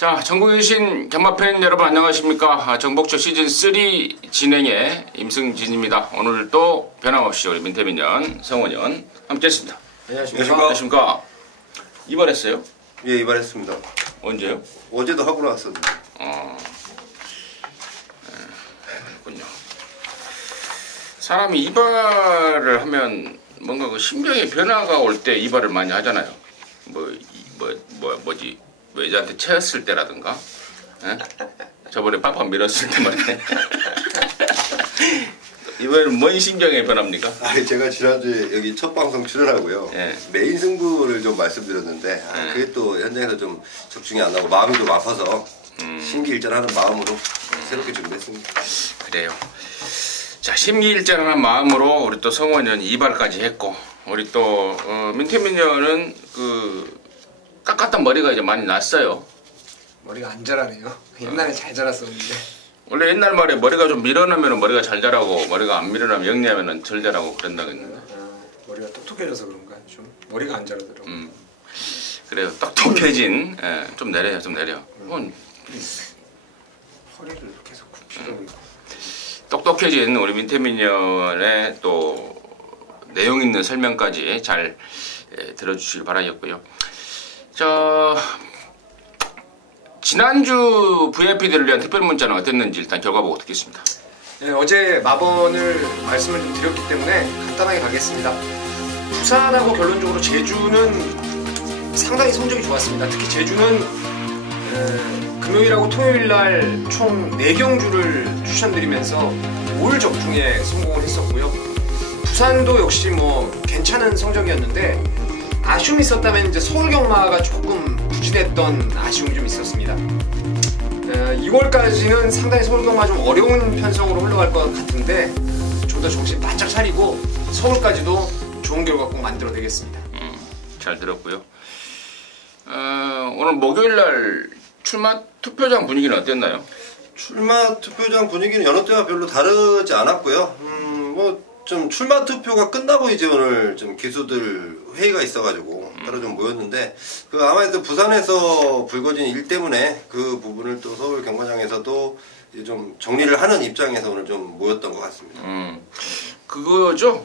자, 전국에 계신 경마팬 여러분 안녕하십니까. 정복조 시즌3 진행의 임승진입니다. 오늘도 변함없이 우리 민태민연, 성원연 함께 했습니다. 안녕하십니까. 안녕하십니까. 이발했어요? 예, 이발했습니다. 언제요? 어제도 하고 나왔었는데. 그렇군요. 사람이 이발을 하면 뭔가 그 심정의 변화가 올 때 이발을 많이 하잖아요. 뭐지? 여자한테 채였을 때라든가, 에? 저번에 빡빡 밀었을 때 말이야. 이번에는 뭔 심정의 변화입니까? 제가 지난주에 여기 첫 방송 출연하고요. 예. 메인 승부를 좀 말씀드렸는데 그게 또 현장에서 좀 적중이 안 나고 마음이 좀 아파서 심기일전하는 마음으로 새롭게 준비했습니다. 그래요. 자, 심기일전하는 마음으로 우리 또 성원이는 이발까지 했고, 우리 또 민태민연은 그 깎았던 머리가 이제 많이 났어요. 머리가 안 자라네요. 옛날에 잘 자랐었는데. 원래 옛날 말에 머리가 좀 밀어나면 머리가 잘 자라고, 머리가 안 밀어나면 영리하면 덜 자라고 그런다고 했는데. 머리가 똑똑해져서 그런가? 좀 머리가 안 자라더라고. 그래요. 똑똑해진. 예, 좀 내려요, 좀 내려. 허리를 계속 굽히더라고요. 똑똑해진 우리 민태민연의 또 내용 있는 설명까지 잘 들어주시길 바라겠고요. 지난주 VIP들을 위한 특별 문자는 어땠는지 일단 결과 보고 듣겠습니다. 네, 어제 마번을 말씀을 좀 드렸기 때문에 간단하게 가겠습니다. 부산하고 결론적으로 제주는 상당히 성적이 좋았습니다. 특히 제주는 금요일하고 토요일날 총 4경주를 추천드리면서 올 적중에 성공을 했었고요. 부산도 역시 뭐 괜찮은 성적이었는데 아쉬움이 있었다면 이제 서울 경마가 조금 부진했던 아쉬움이 좀 있었습니다. 2월까지는 상당히 서울 경마 좀 어려운 편성으로 흘러갈 것 같은데 좀 더 정신 바짝 차리고 서울까지도 좋은 결과 꼭 만들어내겠습니다. 잘 들었고요. 오늘 목요일날 출마 투표장 분위기는 어땠나요? 출마 투표장 분위기는 여느 때와 별로 다르지 않았고요. 좀 출마 투표가 끝나고 이제 오늘 좀 기수들 회의가 있어가지고 따로 좀 모였는데 아마도 부산에서 불거진 일 때문에 그 부분을 또 서울 경마장에서도 이제 좀 정리를 하는 입장에서 오늘 좀 모였던 것 같습니다. 그거죠?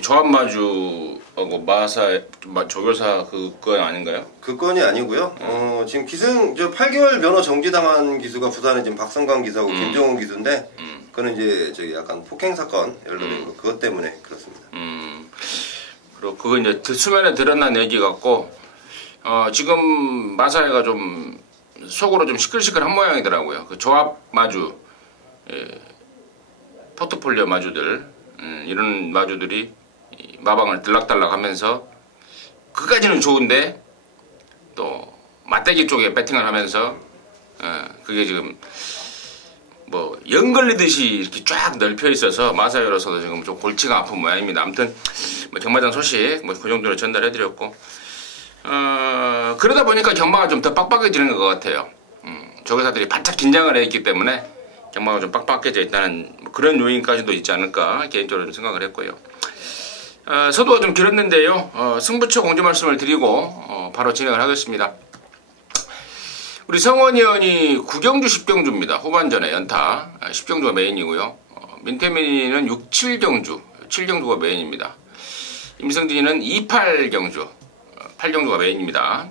조합마주하고 마사 조교사 그건 아닌가요? 그 건이 아니고요. 지금 기승 8개월 면허 정지당한 기수가 부산에 지금 박성광 기수하고 김정훈 기수인데 그거는 이제 약간 폭행 사건 연루된 거 그것 때문에 그렇습니다. 그리고 그거 이제 수면에 드러난 얘기 같고 지금 마사회가 좀 속으로 좀 시끌시끌한 모양이더라고요. 그 조합 마주, 포트폴리오 마주들 이런 마주들이 마방을 들락달락하면서 그까지는 좋은데 또 맞대기 쪽에 배팅을 하면서 그게 지금 뭐 연걸리듯이 이렇게 쫙 넓혀 있어서 마사회로서도 지금 좀 골치가 아픈 모양입니다. 아무튼 뭐 경마장 소식 뭐 그 정도로 전달해드렸고 그러다 보니까 경마가 좀 더 빡빡해지는 것 같아요. 조교사들이 바짝 긴장을 했기 때문에 경마가 좀 빡빡해져 있다는 뭐 그런 요인까지도 있지 않을까 개인적으로 좀 생각을 했고요. 서두가 좀 길었는데요. 승부처 공지 말씀을 드리고 바로 진행을 하겠습니다. 우리 성원이 형이 9경주 10경주입니다. 후반전에 연타 10경주가 메인이고요. 민태민이는 6, 7경주 7경주가 메인입니다. 임승진이는 2, 8경주 8경주가 메인입니다.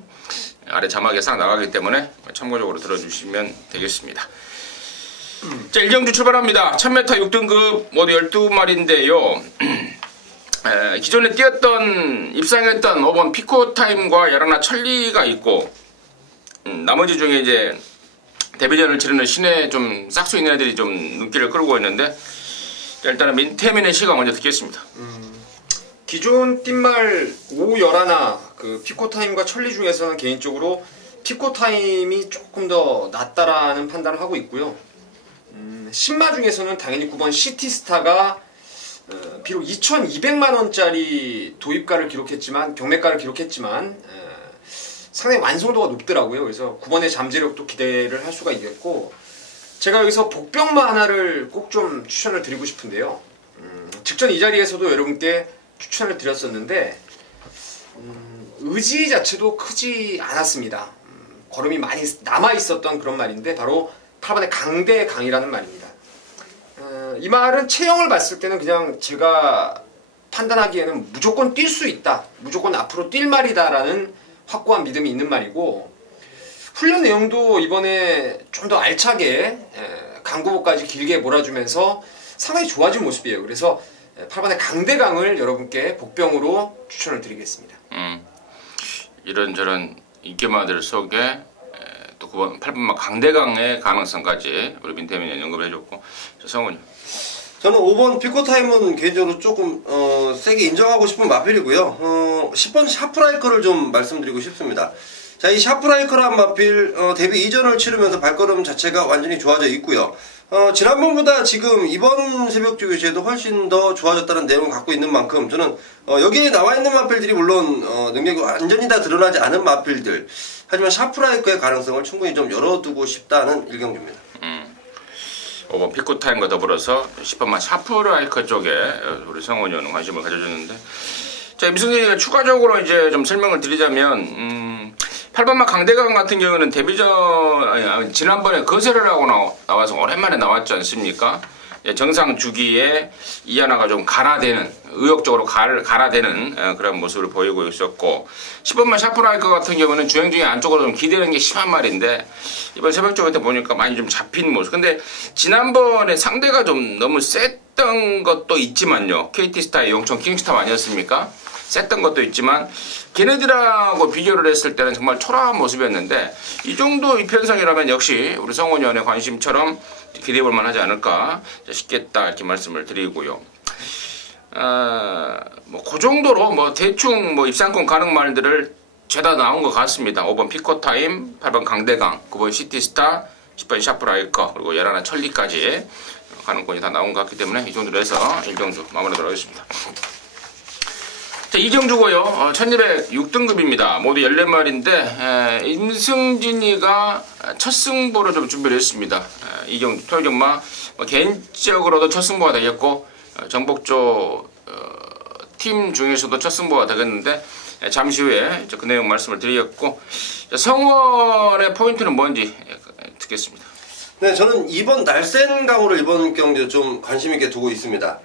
아래 자막에 싹 나가기 때문에 참고적으로 들어주시면 되겠습니다. 자, 1경주 출발합니다. 1000m 6등급 모두 12마리인데요. 기존에 뛰었던 입상했던 5번 피코타임과 야라나 천리가 있고 나머지 중에 이제 데뷔전을 치르는 신에 좀 싹수 있는 애들이 좀 눈길을 끌고 있는데 일단은 민태민의 시가 먼저 듣겠습니다. 기존 띵말 5, 11, 그 피코타임과 천리 중에서는 개인적으로 피코타임이 조금 더 낫다라는 판단을 하고 있고요. 신마 중에서는 당연히 9번 시티스타가 비록 2200만원짜리 도입가를 기록했지만 경매가를 기록했지만 상당히 완성도가 높더라고요. 그래서 9번의 잠재력도 기대를 할 수가 있겠고 제가 여기서 복병마 하나를 꼭 좀 추천을 드리고 싶은데요. 직전 이 자리에서도 여러분께 추천을 드렸었는데 의지 자체도 크지 않았습니다. 걸음이 많이 남아 있었던 그런 말인데 바로 8번의 강대강이라는 말입니다. 이 말은 체형을 봤을 때는 그냥 제가 판단하기에는 무조건 뛸 수 있다, 무조건 앞으로 뛸 말이다라는 확고한 믿음이 있는 말이고, 훈련 내용도 이번에 좀 더 알차게 강구복까지 길게 몰아주면서 상당히 좋아진 모습이에요. 그래서 8번의 강대강을 여러분께 복병으로 추천을 드리겠습니다. 이런저런 인기마들 속에 또 9번, 8번만 강대강의 가능성까지 우리 민태민이 언급을 해줬고, 성훈이. 저는 5번 피코타임은 개인적으로 조금 세게 인정하고 싶은 마필이고요. 10번 샤프라이커를 좀 말씀드리고 싶습니다. 자, 이 샤프라이커란 마필 데뷔 이전을 치르면서 발걸음 자체가 완전히 좋아져 있고요. 지난번보다 지금 이번 새벽주 교시에도 훨씬 더 좋아졌다는 내용을 갖고 있는 만큼 저는 여기에 나와 있는 마필들이 물론 능력이 완전히 다 드러나지 않은 마필들, 하지만 샤프라이커의 가능성을 충분히 좀 열어두고 싶다는 일경주입니다. 5번 피코타임과 더불어서 10번만 샤프라이커 쪽에 우리 성원이 형은 관심을 가져줬는데, 자, 임승진이가 추가적으로 이제 좀 설명을 드리자면 8번만 강대강 같은 경우는 데뷔전 지난번에 거세를 하고 나와서 오랜만에 나왔지 않습니까? 정상 주기에 이하나가 좀 갈아대는, 의욕적으로 갈아대는 그런 모습을 보이고 있었고, 10번만 샤프라이커 같은 경우는 주행 중에 안쪽으로 좀 기대는 게 심한 말인데 이번 새벽 쪽에 보니까 많이 좀 잡힌 모습. 근데 지난번에 상대가 좀 너무 셌던 것도 있지만요, KT스타 용천 킹스탑 아니었습니까? 셌던 것도 있지만 걔네들하고 비교를 했을 때는 정말 초라한 모습이었는데, 이 정도 이편성이라면 역시 우리 성원이 형의 관심처럼 기대해볼 만하지 않을까 싶겠다, 이렇게 말씀을 드리고요. 뭐 그 정도로 뭐 대충 뭐 입상권 가능 말들을 죄다 나온 것 같습니다. 5번 피코타임, 8번 강대강, 9번 시티스타, 10번 샤프라이커, 그리고 11 천리까지 가능권이 다 나온 것 같기 때문에 이 정도로 해서 1경주 마무리하도록 하겠습니다. 자, 2경주고요. 1206등급입니다. 모두 14마리인데 임승진이가 첫 승부를 좀 준비를 했습니다. 2경주 토요경마 개인적으로도 첫 승부가 되겠고 정복조 팀 중에서도 첫 승부가 되겠는데 잠시 후에 그 내용 말씀을 드리겠고, 성원의 포인트는 뭔지 듣겠습니다. 네, 저는 2번 날쌘 강호를 이번 경기에 좀 관심 있게 두고 있습니다.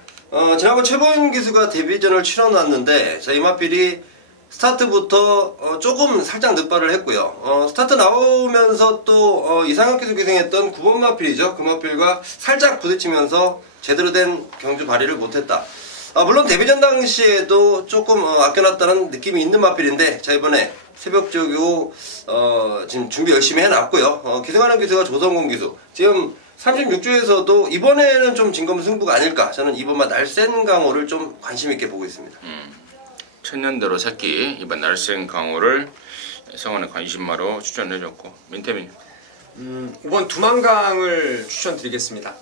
지난번 최보인 기수가 데뷔전을 치러놨는데, 자, 이 마필이 스타트부터 조금 살짝 늑발을 했고요. 스타트 나오면서 또 이상혁 기수 기생했던 9번 마필이죠. 그 마필과 살짝 부딪히면서 제대로 된 경주 발휘를 못했다. 물론 데뷔전 당시에도 조금 아껴놨다는 느낌이 있는 마필인데, 자, 이번에 새벽적이고 지금 준비 열심히 해놨고요. 기승하는 기수가 조성곤 기수, 지금 36주에서도 이번에는 좀 진검승부가 아닐까. 저는 이번만 날쌘 강호를 좀 관심 있게 보고 있습니다. 천년대로 새끼 이번 날쌘 강호를 성원의 관심마로 추천해줬고, 민태민. 5번 두만강을 추천드리겠습니다.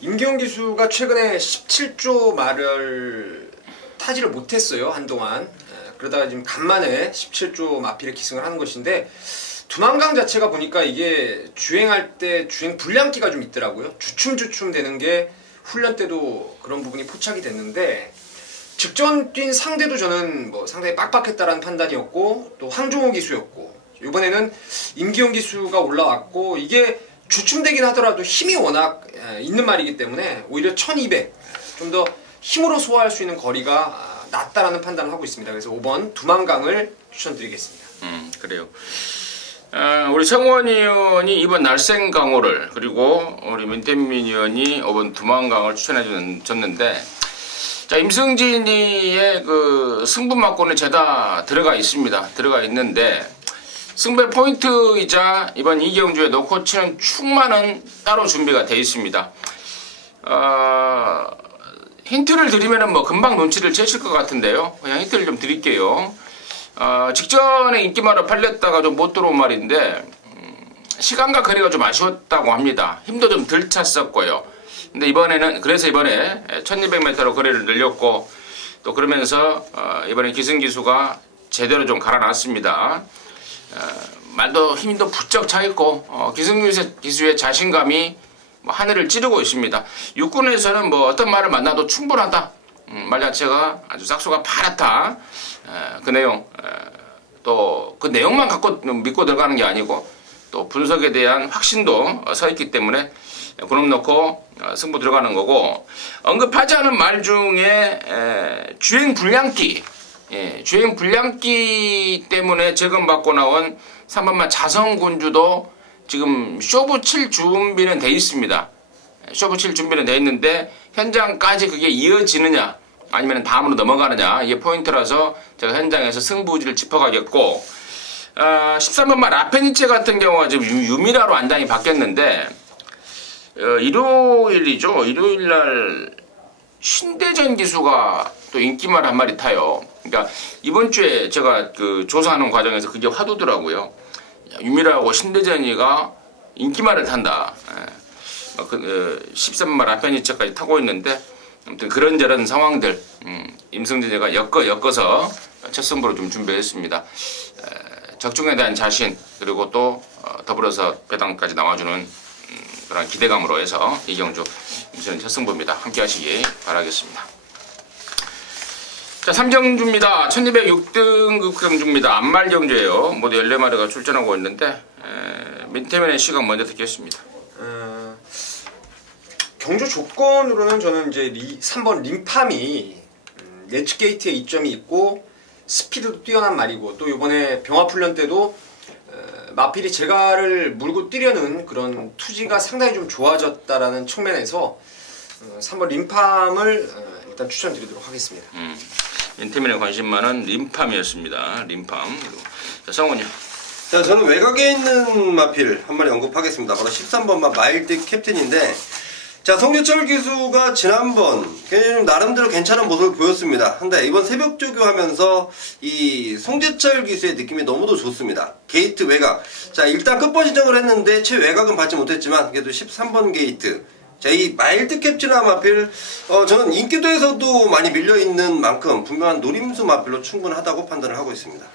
임기용 기수가 최근에 17조 말을 타지를 못했어요, 한동안. 그러다가 지금 간만에 17조 마필에 기승을 하는 것인데, 두만강 자체가 보니까 이게 주행할 때 주행 불량기가 좀 있더라고요. 주춤주춤 되는 게 훈련 때도 그런 부분이 포착이 됐는데, 직전 뛴 상대도 저는 뭐 상당히 빡빡했다라는 판단이었고, 또 황종호 기수였고, 이번에는 임기용 기수가 올라왔고, 이게 주춤되긴 하더라도 힘이 워낙 있는 말이기 때문에 오히려 1200 좀 더 힘으로 소화할 수 있는 거리가 낮다라는 판단을 하고 있습니다. 그래서 5번 두만강을 추천드리겠습니다. 그래요. 우리 성원이 의원이 이번 날쌘 강호를, 그리고 우리 민태민 의원이 5번 두만강을 추천해 줬는데, 자, 임승진이의 그 승부막고는 죄다 들어가 있습니다. 들어가 있는데, 승부의 포인트이자 이번 2경주에 놓고 치는 축만은 따로 준비가 되어 있습니다. 힌트를 드리면은 뭐 금방 눈치를 채실 것 같은데요. 그냥 힌트를 좀 드릴게요. 직전에 인기말을 팔렸다가 좀 못 들어온 말인데, 시간과 거리가 좀 아쉬웠다고 합니다. 힘도 좀 덜 찼었고요. 근데 그래서 이번에 1200m로 거리를 늘렸고, 또 그러면서 이번에 기승기수가 제대로 좀 갈아놨습니다. 말도 힘도 부쩍 차있고, 기승기수의 자신감이 뭐 하늘을 찌르고 있습니다. 육군에서는 뭐 어떤 말을 만나도 충분하다, 말 자체가 아주 싹수가 파랗다, 그 내용 또 그 내용만 갖고 믿고 들어가는 게 아니고 또 분석에 대한 확신도 서 있기 때문에 그놈 놓고 승부 들어가는 거고, 언급하지 않은 말 중에 주행 불량기, 주행 불량기 때문에 재검받고 나온 3번마 자성군주도 지금 쇼부 칠 준비는 돼 있습니다. 쇼부 칠 준비는 돼 있는데 현장까지 그게 이어지느냐 아니면 다음으로 넘어가느냐, 이게 포인트라서 제가 현장에서 승부지를 짚어가겠고, 13번마 라페니체 같은 경우가 지금 유미라로 안장이 바뀌었는데, 일요일이죠. 일요일날 신대전 기수가 또 인기말 한 마리 타요. 그러니까 이번 주에 제가 그 조사하는 과정에서 그게 화두더라고요. 유미라하고 신대전이가 인기말을 탄다. 13번마 라페니체까지 타고 있는데, 아무튼 그런저런 상황들, 임승진이가 엮어서 첫 승부로 좀 준비했습니다. 적중에 대한 자신, 그리고 또 더불어서 배당까지 나와주는 그런 기대감으로 해서 이경주 임승진 첫 승부입니다. 함께 하시기 바라겠습니다. 자, 3경주입니다. 1206등급 경주입니다. 안말 경주예요. 모두 14마리가 출전하고 있는데, 민태면의 시간 먼저 듣겠습니다. 경주 조건으로는 저는 이제 3번 림팜이 예측 게이트에 이점이 있고 스피드도 뛰어난 말이고, 또 이번에 병합훈련 때도 마필이 제가를 물고 뛰려는 그런 투지가 상당히 좀 좋아졌다라는 측면에서 3번 림팜을 일단 추천드리도록 하겠습니다. 인태민에 관심 많은 림팜이었습니다. 림팜. 자, 성훈이요. 자, 저는 외곽에 있는 마필 한 마리 언급하겠습니다. 바로 13번마 마일드 캡틴인데, 자, 송재철 기수가 지난번 굉장히 나름대로 괜찮은 모습을 보였습니다. 근데 이번 새벽 조교하면서 이 송재철 기수의 느낌이 너무도 좋습니다. 게이트 외곽. 자, 일단 끝번 신청을 했는데 최외곽은 받지 못했지만 그래도 13번 게이트. 자, 이 마일드 캡틴한 마필, 저는 인기도에서도 많이 밀려있는 만큼 분명한 노림수 마필로 충분하다고 판단을 하고 있습니다.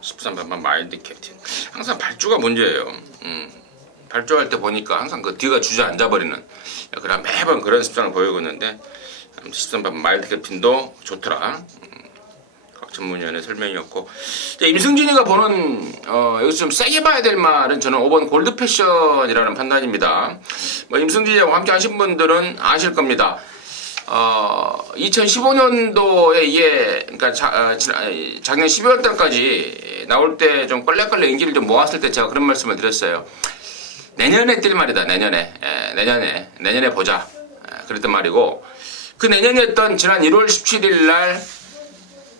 13번마 마일드 캡틴. 항상 발주가 문제예요. 발주할 때 보니까 항상 그 뒤가 주저앉아버리는 그런 매번 그런 습성을 보이고 있는데, 13번 마일드 캡틴도 좋더라. 각 전문위원의 설명이었고, 임승진이가 보는 여기서 좀 세게 봐야 될 말은 저는 5번 골드 패션이라는 판단입니다. 뭐 임승진이와 함께 하신 분들은 아실 겁니다. 2015년도에 이게 그러니까 작년 12월 달까지 나올 때 좀 걸레걸레 인기를 좀 모았을 때 제가 그런 말씀을 드렸어요. 내년에 뛸 말이다. 내년에 보자. 그랬던 말이고, 그 내년에 했던 지난 1월 17일 날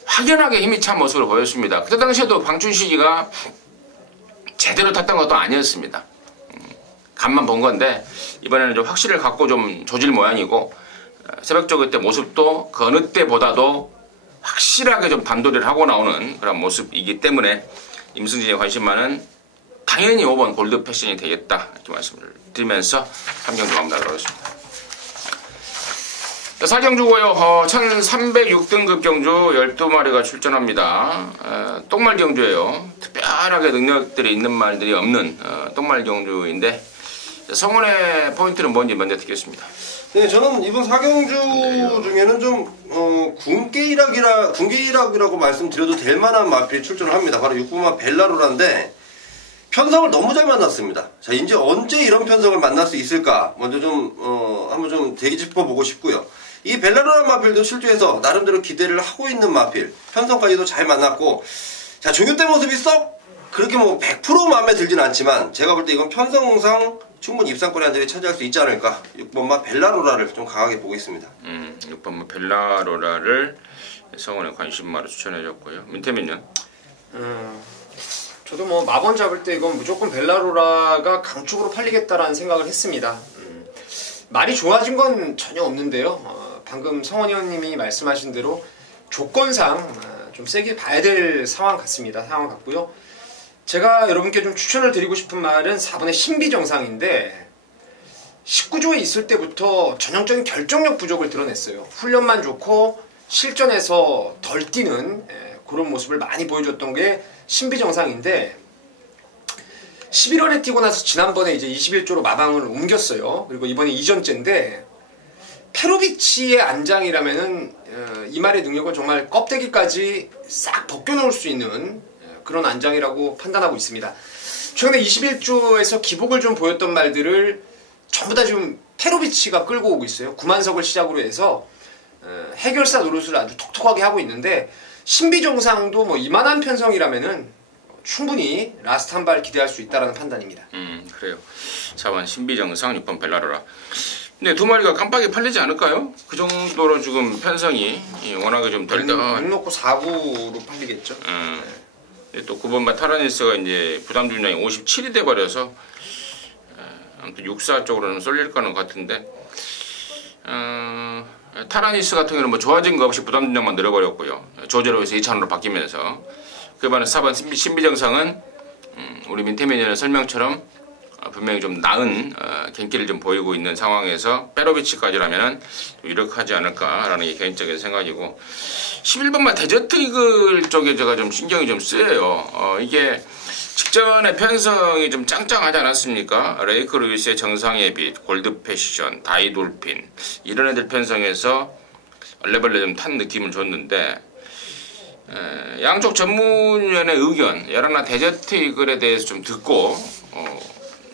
확연하게 힘이 찬 모습을 보였습니다. 그때 당시에도 방춘식이가 제대로 탔던 것도 아니었습니다. 간만 본 건데 이번에는 좀 확실을 갖고 좀 조질 모양이고, 새벽조교 때 모습도 그 어느 때보다도 확실하게 좀 단도리를 하고 나오는 그런 모습이기 때문에 임승진에 관심 많은 당연히 5번 골드 패션이 되겠다, 이렇게 말씀을 드리면서 3경주 마무리하도록 하겠습니다. 4경주고요. 1306등급 경주 12마리가 출전합니다. 똥말 경주예요. 특별하게 능력들이 있는 말들이 없는 똥말 경주인데, 성원의 포인트는 뭔지 먼저 듣겠습니다. 네, 저는 이번 4경주 중에는 좀 군계일학이라고 말씀드려도 될 만한 마필이 출전을 합니다. 바로 6번마 벨라로라인데, 편성을 너무 잘 만났습니다. 자, 이제 언제 이런 편성을 만날 수 있을까? 먼저 좀, 한번 좀 대기 짚어보고 싶고요. 이 벨라로란 마필도 출주해서 나름대로 기대를 하고 있는 마필. 편성까지도 잘 만났고, 자, 조교 때 모습이 썩 그렇게 뭐 100% 마음에 들진 않지만, 제가 볼 때 이건 편성상 충분히 입상권의 한 자리 차지할 수 있지 않을까? 6번마 벨라로라를 좀 강하게 보고 있습니다. 6번마 벨라로라를 성원의 관심마로 추천해줬고요. 민태민은? 저도 뭐 마번 잡을 때 이건 무조건 벨라로라가 강축으로 팔리겠다라는 생각을 했습니다. 말이 좋아진 건 전혀 없는데요. 방금 성원 의원님이 말씀하신 대로 조건상 좀 세게 봐야 될 상황 같고요. 제가 여러분께 좀 추천을 드리고 싶은 말은 4번의 신비정상인데, 19조에 있을 때부터 전형적인 결정력 부족을 드러냈어요. 훈련만 좋고 실전에서 덜 뛰는 그런 모습을 많이 보여줬던 게 신비정상인데, 11월에 뛰고 나서 지난번에 이제 21조로 마방을 옮겼어요. 그리고 이번에 이전째인데, 페로비치의 안장이라면은 이 말의 능력을 정말 껍데기까지 싹 벗겨놓을 수 있는 그런 안장이라고 판단하고 있습니다. 최근에 21조에서 기복을 좀 보였던 말들을 전부 다 좀 페로비치가 끌고 오고 있어요. 구만석을 시작으로 해서 해결사 노릇을 아주 톡톡하게 하고 있는데 신비정상도 뭐 이만한 편성이라면은 충분히 라스트 한 발 기대할 수 있다라는 판단입니다. 그래요. 4번 신비정상, 6번 벨라로라. 근데 두 마리가 깜빡이 팔리지 않을까요? 그 정도로 지금 편성이 워낙에 좀 덜 더. 육 놓고 4구로 팔리겠죠. 또 9번 타라니스가 이제 부담 중량이 57이 돼 버려서 아무튼 64 쪽으로는 쏠릴 거는 같은데 타라니스 같은 경우는 뭐 좋아진 거 없이 부담 중량만 늘어버렸고요. 조제로에서 2찬으로 바뀌면서 그 반면 4번 신비정상은 우리 민태민이의 설명처럼 분명히 좀 나은 경기를 좀 보이고 있는 상황에서 페로비치까지라면 유력하지 않을까라는 게 개인적인 생각이고 11번만 데저트 이글 쪽에 제가 좀 신경이 좀 쓰여요. 이게 직전에 편성이 좀 짱짱하지 않았습니까? 레이크 루이스의 정상의 빛, 골드 패션, 다이돌핀 이런 애들 편성에서 얼레벌레 좀 탄 느낌을 줬는데 양쪽 전문위원의 의견, 여러나 데저트 이글에 대해서 좀 듣고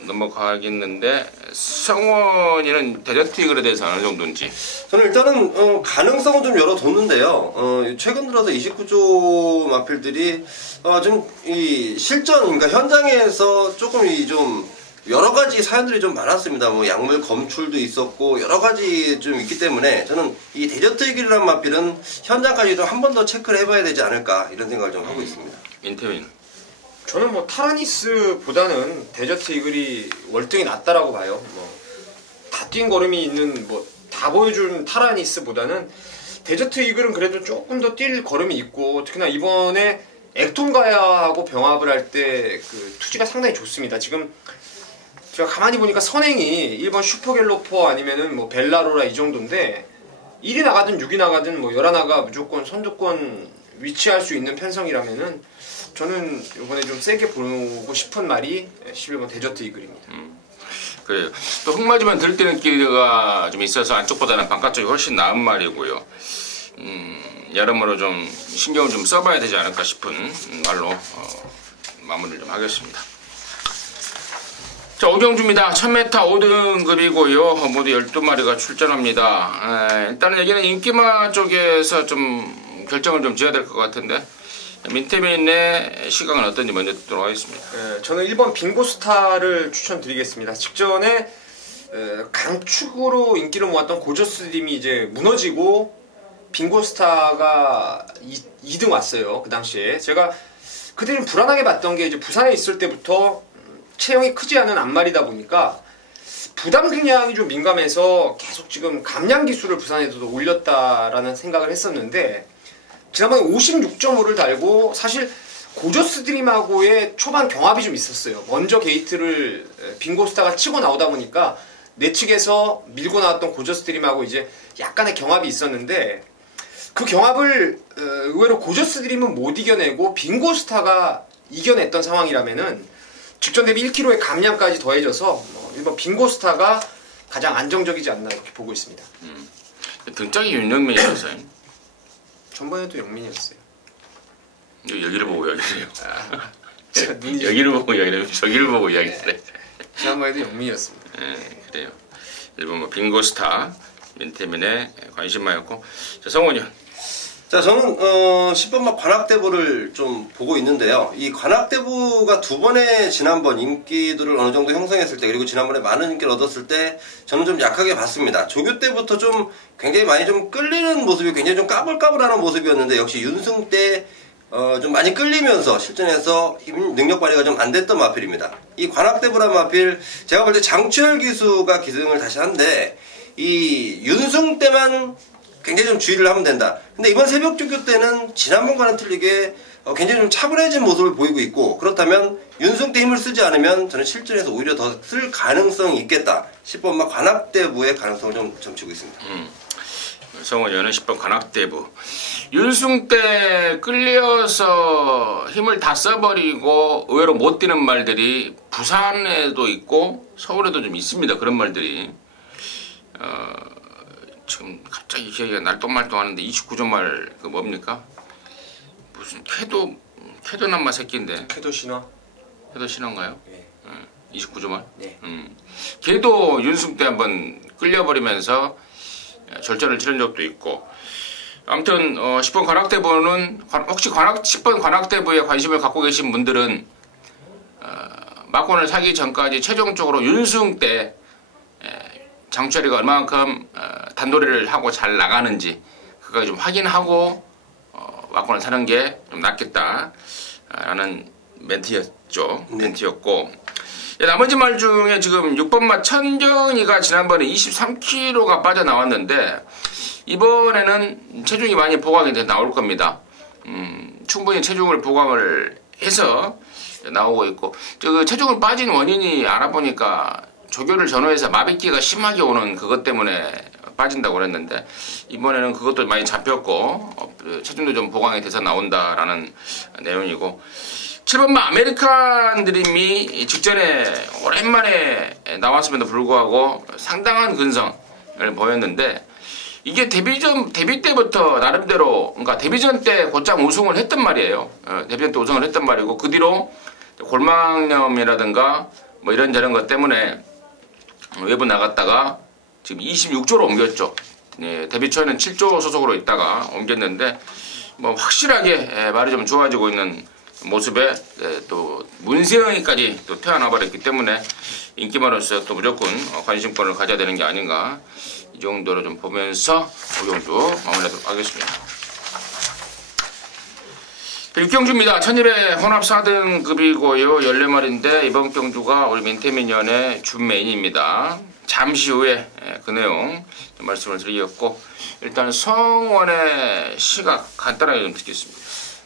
넘어가겠는데 성원이는 데저트 이글에 대해서 어느 정도인지. 저는 일단은 가능성은 좀 열어뒀는데요. 최근 들어서 29조 마필들이 좀 이 실전, 그러니까 현장에서 조금 좀 여러 가지 사연들이 좀 많았습니다. 뭐 약물 검출도 있었고 여러 가지 좀 있기 때문에 저는 이 데저트 이글이라는 마필은 현장까지 좀 한 번 더 체크를 해봐야 되지 않을까 이런 생각을 좀 하고 있습니다. 인태민. 저는 뭐 타라니스보다는 데저트 이글이 월등히 낫다라고 봐요. 뭐 다 뛴 걸음이 있는 뭐 다 보여준 타라니스보다는 데저트 이글은 그래도 조금 더 뛸 걸음이 있고 특히나 이번에 액톤가야하고 병합을 할 때 그 투지가 상당히 좋습니다. 지금 제가 가만히 보니까 선행이 1번 슈퍼갤로퍼 아니면은 뭐 벨라로라 이 정도인데 1이 나가든 6이 나가든 뭐 11하가 무조건 선두권 위치할 수 있는 편성이라면은 저는 이번에 좀 세게 보고 싶은 말이 11번 데저트 이글입니다. 그래요. 또 흙맞으면 들뜨는 기가 좀 있어서 안쪽보다는 바깥쪽이 훨씬 나은 말이고요. 여러모로 좀 신경을 좀 써봐야 되지 않을까 싶은 말로 마무리를 좀 하겠습니다. 자, 오경주입니다. 1000m 5등급이고요. 모두 12마리가 출전합니다. 일단은 여기는 인기마 쪽에서 좀 결정을 좀 지어야 될 것 같은데 민태민의 시각은 어떤지 먼저 듣도록 하겠습니다. 저는 1번 빙고스타를 추천드리겠습니다. 직전에 강축으로 인기를 모았던 고저스림이 이제 무너지고 빙고스타가 2등 왔어요. 그 당시에 제가 그때 좀 불안하게 봤던 게 이제 부산에 있을 때부터 체형이 크지 않은 앞말이다 보니까 부담 경량이 좀 민감해서 계속 지금 감량 기술을 부산에서도 올렸다라는 생각을 했었는데 지난번에 56.5를 달고 사실 고저스 드림하고의 초반 경합이 좀 있었어요. 먼저 게이트를 빙고스타가 치고 나오다 보니까 내 측에서 밀고 나왔던 고저스 드림하고 이제 약간의 경합이 있었는데 그 경합을 의외로 고저스 드림은 못 이겨내고 빙고스타가 이겨냈던 상황이라면은 직전 대비 1kg의 감량까지 더해져서 일본 빙고스타가 가장 안정적이지 않나 이렇게 보고 있습니다. 등짝이 윤영민이었어요. 전번에도 영민이었어요. 여기를 보고 여기를 해요. 여기를 보고 여기를 해요. 저기를 보고 이야기를 해. 지난번에도 영민이었습니다. 그래요. 일본 뭐 빙고스타 민태민의 관심마였고. 자, 성원이 형. 자, 저는 10번마 관악대부를 좀 보고 있는데요. 이 관악대부가 두 번의 지난번 인기들을 어느 정도 형성했을 때, 그리고 지난번에 많은 인기를 얻었을 때 저는 좀 약하게 봤습니다. 조교 때부터 좀 굉장히 많이 좀 끌리는 모습이 굉장히 좀 까불까불하는 모습이었는데 역시 윤승 때 좀 많이 끌리면서 실전에서 능력 발휘가 좀 안 됐던 마필입니다. 이 관악대부란 마필 제가 볼 때 장추열 기수가 기승을 다시 한데 이 윤승 때만 굉장히 좀 주의를 하면 된다. 근데 이번 새벽조교 때는 지난번과는 틀리게 굉장히 좀 차분해진 모습을 보이고 있고, 그렇다면 윤승 때 힘을 쓰지 않으면 저는 실전에서 오히려 더 쓸 가능성이 있겠다. 10번마 관악대부의 가능성을 좀 점치고 있습니다. 성원 의원은 10번 관악대부. 윤승 때 끌려서 힘을 다 써버리고 의외로 못 뛰는 말들이 부산에도 있고 서울에도 좀 있습니다. 그런 말들이. 지금 갑자기 기억이 날똥말똥하는데 29점 말 그 뭡니까? 무슨 캐도 남마 새끼인데. 캐도 신화. 캐도 신화인가요? 네. 29주만. 네. 걔도 윤승 때 한번 끌려버리면서 절전을 치른 적도 있고. 아무튼 10번 관악대부는 혹시 10번 관악대부에 관심을 갖고 계신 분들은 막권을 사기 전까지 최종적으로 윤승 때 장철이가 얼마만큼 단도리를 하고 잘 나가는지 그거 좀 확인하고 막권을 사는 게 좀 낫겠다라는 멘트였고 나머지 말 중에 지금 6번 마 천경이가 지난번에 23kg가 빠져나왔는데 이번에는 체중이 많이 보강이 돼 나올 겁니다. 충분히 체중을 보강을 해서 나오고 있고 그 체중을 빠진 원인이 알아보니까 조교를 전후해서 마비기가 심하게 오는 그것 때문에 빠진다고 그랬는데 이번에는 그것도 많이 잡혔고 체중도 좀 보강이 돼서 나온다라는 내용이고 7번마 아메리칸 드림이 직전에 오랜만에 나왔음에도 불구하고 상당한 근성을 보였는데 이게 데뷔 때부터 나름대로 그러니까 데뷔전 때 곧장 우승을 했단 말이에요. 데뷔전 때 우승을 했단 말이고 그 뒤로 골망염이라든가 뭐 이런저런 것 때문에 외부 나갔다가 지금 26조로 옮겼죠. 데뷔 초에는 7조 소속으로 있다가 옮겼는데 뭐 확실하게 말이 좀 좋아지고 있는 모습에 또 문세영이까지 또 태어나 버렸기 때문에 인기만으로서 또 무조건 관심권을 가져야 되는 게 아닌가 이 정도로 좀 보면서 오경주 마무리하도록 하겠습니다. 6경주입니다. 1200 혼합 4등급이고요. 14마리인데 이번 경주가 우리 민태민연의 준 메인입니다. 잠시 후에 그 내용 좀 말씀을 드리겠고 일단 성원의 시각 간단하게 좀 듣겠습니다.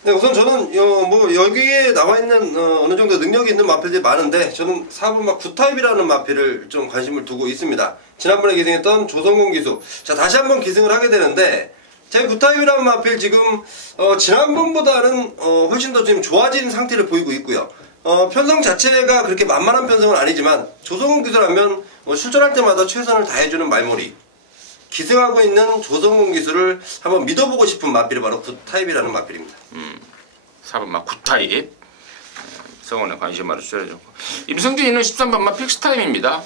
네, 우선 저는 뭐 여기에 나와 있는 어느 정도 능력이 있는 마필들이 많은데 저는 4번마 9타입이라는 마필을 좀 관심을 두고 있습니다. 지난번에 기승했던 조성공 기수. 자, 다시 한번 기승을 하게 되는데 제 9타입이라는 마필 지금 지난번보다는 훨씬 더 지금 좋아진 상태를 보이고 있고요. 편성 자체가 그렇게 만만한 편성은 아니지만 조성공 기수라면 출전할 때마다 최선을 다해주는 말머리. 기승하고 있는 조성공 기수를 한번 믿어보고 싶은 마필이 바로 9타입이라는 마필입니다. 4번마 9타입 성원에 관심을 주셔야죠. 임승준이는 13번마 픽스타임입니다.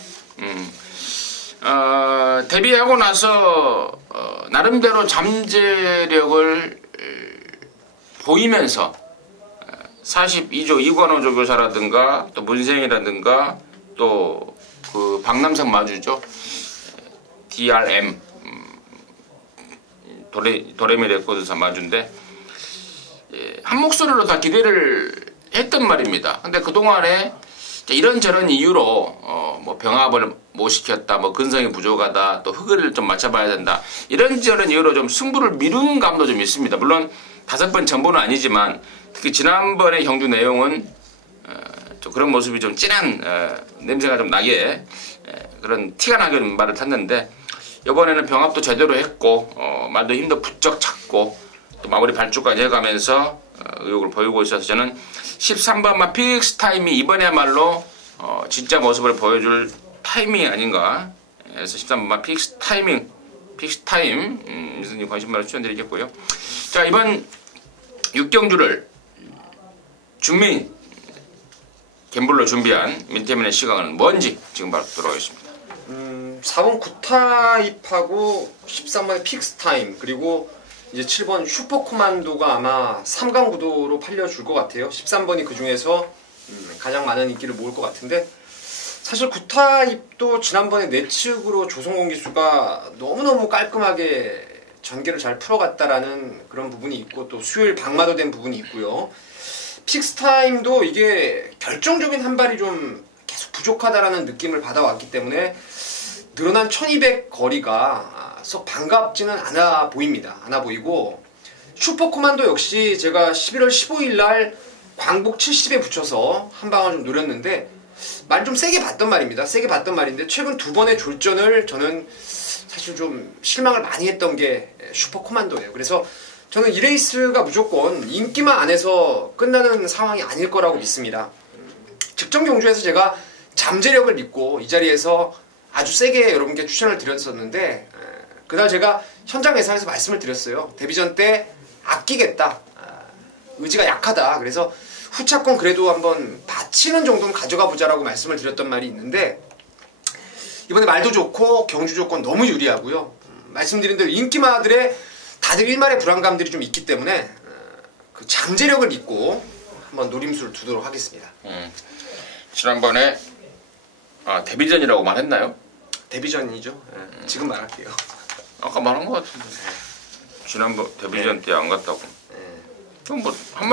데뷔하고 나서 나름대로 잠재력을 보이면서 42조 이관호 조교사라든가 또 문생이라든가 또 그 박남석 마주죠. DRM 도레미 레코드사 마주인데 한 목소리로 다 기대를 했단 말입니다. 근데 그동안에 이런저런 이유로 뭐 병합을 못 시켰다, 뭐 근성이 부족하다, 또 흙을 좀 맞춰봐야 된다 이런저런 이유로 좀 승부를 미룬 감도 좀 있습니다. 물론 5번 전부는 아니지만 특히 지난번의 경주 내용은 좀 그런 모습이 좀 진한 냄새가 좀 나게 그런 티가 나게 말을 탔는데 이번에는 병합도 제대로 했고 말도 힘도 부쩍 찼고 또 마무리 발주까지 해가면서 의욕을 보이고 있어서 저는 13번마 픽스타임이 이번에야말로 진짜 모습을 보여줄 타이밍이 아닌가 해서 13번마 픽스타임 민수님 관심만을 추천드리겠고요. 자, 이번 6경주를 준민 갬블로 준비한 민태민의 시각은 뭔지 지금 바로 들어가겠습니다. 4번 9타입하고 13번의 픽스타임 그리고 이제 7번 슈퍼코만도가 아마 3강 구도로 팔려줄 것 같아요. 13번이 그 중에서 가장 많은 인기를 모을 것 같은데 사실 9타입도 지난번에 내측으로 조성공 기수가 너무너무 깔끔하게 전개를 잘 풀어갔다라는 그런 부분이 있고 또 수요일 박마도 된 부분이 있고요. 픽스타임도 이게 결정적인 한 발이 좀 계속 부족하다라는 느낌을 받아왔기 때문에 늘어난 1200 거리가 썩 반갑지는 않아 보입니다. 않아 보이고 슈퍼코만도 역시 제가 11월 15일 날 광복 70에 붙여서 한 방을 좀 노렸는데 말 좀 세게 봤단 말입니다. 세게 봤단 말인데 최근 2번의 졸전을 저는 사실 좀 실망을 많이 했던 게 슈퍼코만도예요. 그래서 저는 이 레이스가 무조건 인기만 안 해서 끝나는 상황이 아닐 거라고 믿습니다. 직전 경주에서 제가 잠재력을 믿고 이 자리에서 아주 세게 여러분께 추천을 드렸었는데 그날 제가 현장 예상에서 말씀을 드렸어요. 데뷔전 때 아끼겠다. 의지가 약하다. 그래서 후차권 그래도 한번 받치는 정도는 가져가 보자라고 말씀을 드렸던 말이 있는데 이번에 말도 좋고 경주 조건 너무 유리하고요. 말씀드린 대로 인기마들의 다들 일말의 불안감들이 좀 있기 때문에 그 잠재력을 믿고 한번 노림수를 두도록 하겠습니다. 지난번에 데뷔전이라고 말했나요? 데뷔전이죠. 지금 말할게요. 아까 말한 것 같은데. 지난번 데뷔전 때 안 갔다고. 그럼 뭐 한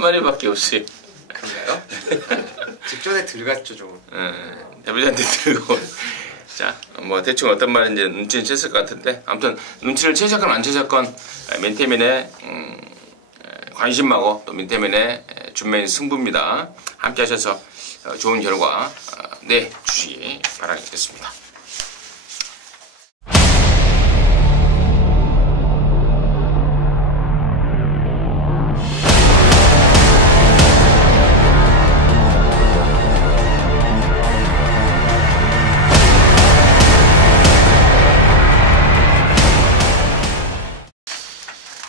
마리밖에 없어요. 그런가요? 직전에 들어갔죠 좀. 데뷔전 때 들고. 자, 뭐 대충 어떤 말인지 눈치는 챘을 것 같은데 아무튼 눈치를 채셨건 안 채셨건 민태민의 관심하고 또 민태민의 준매인 승부입니다. 함께 하셔서 좋은 결과 내주시기 바라겠습니다.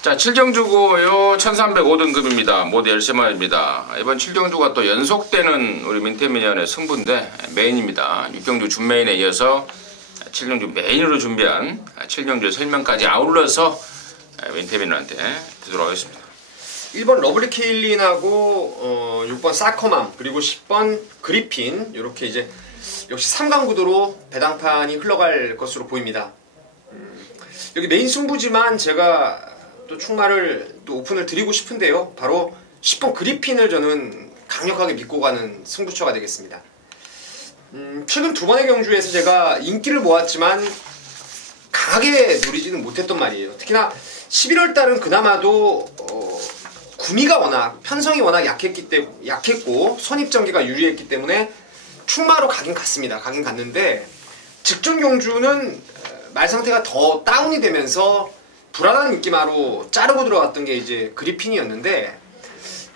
자, 7경주고요. 1305등급입니다. 모두 13마리입니다. 이번 7경주가 또 연속되는 우리 민태민연의 승부인데 메인입니다. 6경주 준메인에 이어서 7경주 메인으로 준비한 7경주 설명까지 아울러서 민태민한테 드리도록 하겠습니다. 1번 러블리 케일린하고 6번 사커맘 그리고 10번 그리핀 이렇게 이제 역시 3강 구도로 배당판이 흘러갈 것으로 보입니다. 여기 메인 승부지만 제가 또 충마를 또 오픈을 드리고 싶은데요. 바로 10번 그리핀을 저는 강력하게 믿고 가는 승부처가 되겠습니다. 최근 두 번의 경주에서 제가 인기를 모았지만 강하게 누리지는 못했던 말이에요. 특히나 11월 달은 그나마도 구미가 워낙 편성이 워낙 약했고 선입전개가 유리했기 때문에 충마로 가긴 갔습니다. 가긴 갔는데 직전 경주는 말 상태가 더 다운이 되면서 불안한 인기마로 자르고 들어갔던 게 이제 그리핀이었는데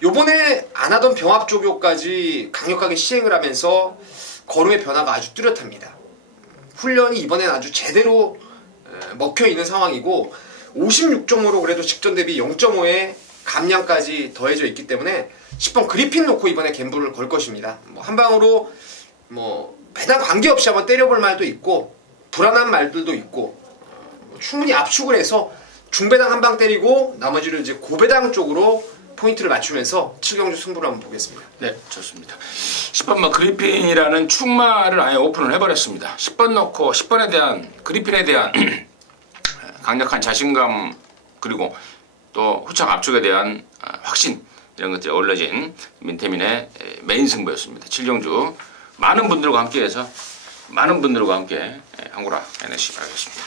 요번에 안 하던 병합 조교까지 강력하게 시행을 하면서 걸음의 변화가 아주 뚜렷합니다. 훈련이 이번엔 아주 제대로 먹혀있는 상황이고 56.5로 그래도 직전 대비 0.5의 감량까지 더해져 있기 때문에 10번 그리핀 놓고 이번에 갬블을 걸 것입니다. 뭐 한 방으로 뭐 배당 관계없이 한번 때려볼 말도 있고 불안한 말들도 있고 충분히 압축을 해서 중배당 한 방 때리고 나머지를 이제 고배당 쪽으로 포인트를 맞추면서 7경주 승부를 한번 보겠습니다. 네, 좋습니다. 10번 그리핀이라는 충마를 아예 오픈을 해버렸습니다. 10번 넣고 10번에 대한 그리핀에 대한 강력한 자신감 그리고 또 후착 압축에 대한 확신 이런 것들이 어우러진 민태민의 메인 승부였습니다. 7경주 많은 분들과 함께해서 한구라 해내시기 바라겠습니다.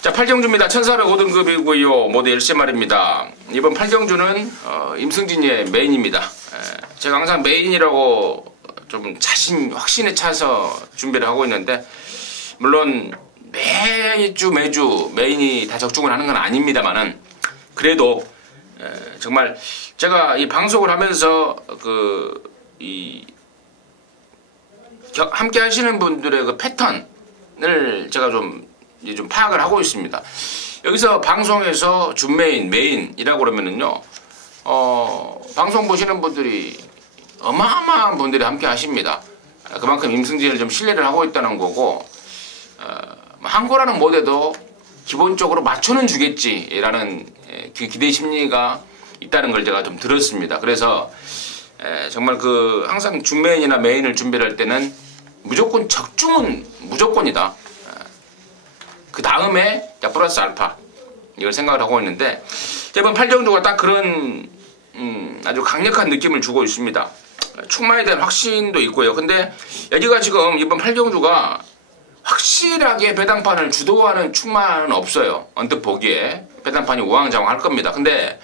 자, 8경주입니다. 1405등급이고요. 모두 13마리입니다. 이번 8경주는 임승진의 메인입니다. 제가 항상 메인이라고 좀 확신에 차서 준비를 하고 있는데 물론 매주 메인이 다 적중을 하는 건 아닙니다만은 그래도 정말 제가 이 방송을 하면서 함께 하시는 분들의 그 패턴을 제가 좀 파악을 하고 있습니다. 여기서 방송에서 메인이라고 그러면은요, 방송 보시는 분들이 어마어마한 분들이 함께 하십니다. 그만큼 임승진을 좀 신뢰를 하고 있다는 거고, 한고라는 못해도 기본적으로 맞춰는 주겠지라는 그 기대 심리가 있다는 걸 제가 좀 들었습니다. 그래서 정말 항상 준메인이나 메인을 준비를 할 때는 무조건 적중은 무조건이다. 그 다음에 플러스 알파 이걸 생각을 하고 있는데 이번 8경주가 딱 그런 아주 강력한 느낌을 주고 있습니다. 충마에 대한 확신도 있고요. 근데 여기가 지금 이번 8경주가 확실하게 배당판을 주도하는 충마는 없어요. 언뜻 보기에 배당판이 우왕좌왕할 겁니다. 근데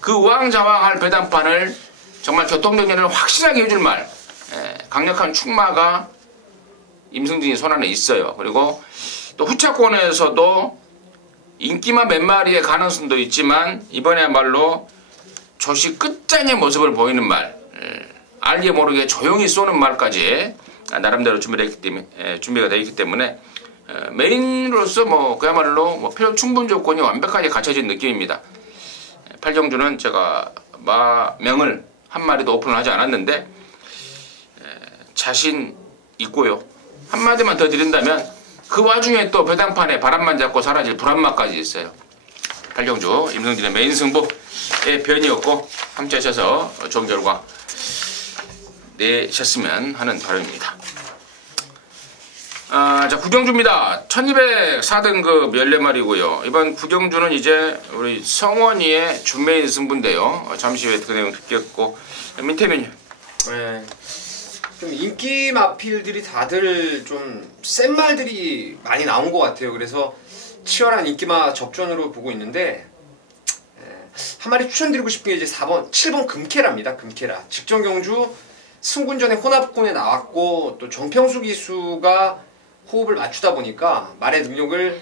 그 우왕좌왕할 배당판을 정말 교통정리를 확실하게 해줄 말 강력한 충마가 임승진이 손안에 있어요. 그리고 또 후차권에서도 인기만 몇 마리의 가능성도 있지만 이번에야말로 조시 끝장의 모습을 보이는 말, 알게 모르게 조용히 쏘는 말까지 나름대로 준비가 되어 있기 때문에 메인으로서 그야말로 필요 충분 조건이 완벽하게 갖춰진 느낌입니다. 팔경주는 제가 명을 한 마리도 오픈을 하지 않았는데 자신 있고요. 한마디만 더 드린다면 그 와중에 또 배당판에 바람만 잡고 사라질 불안마까지 있어요. 팔경주 임승진의 메인 승부의 변이었고 함께 하셔서 좋은 결과 내셨으면 하는 바람입니다. 자, 구경주입니다. 1204등급 14마리고요. 이번 구경주는 이제 우리 성원이의 준메인 승부인데요. 잠시 후에 그 내용 듣겠고, 민태민요. 네. 좀 인기 마필들이 다들 좀 센 말들이 많이 나온 것 같아요. 그래서 치열한 인기마 접전으로 보고 있는데, 한 마리 추천드리고 싶은 게 이제 7번 금케라입니다. 금케라. 직전 경주 승군전에 혼합군에 나왔고, 또 정평수 기수가 호흡을 맞추다 보니까 말의 능력을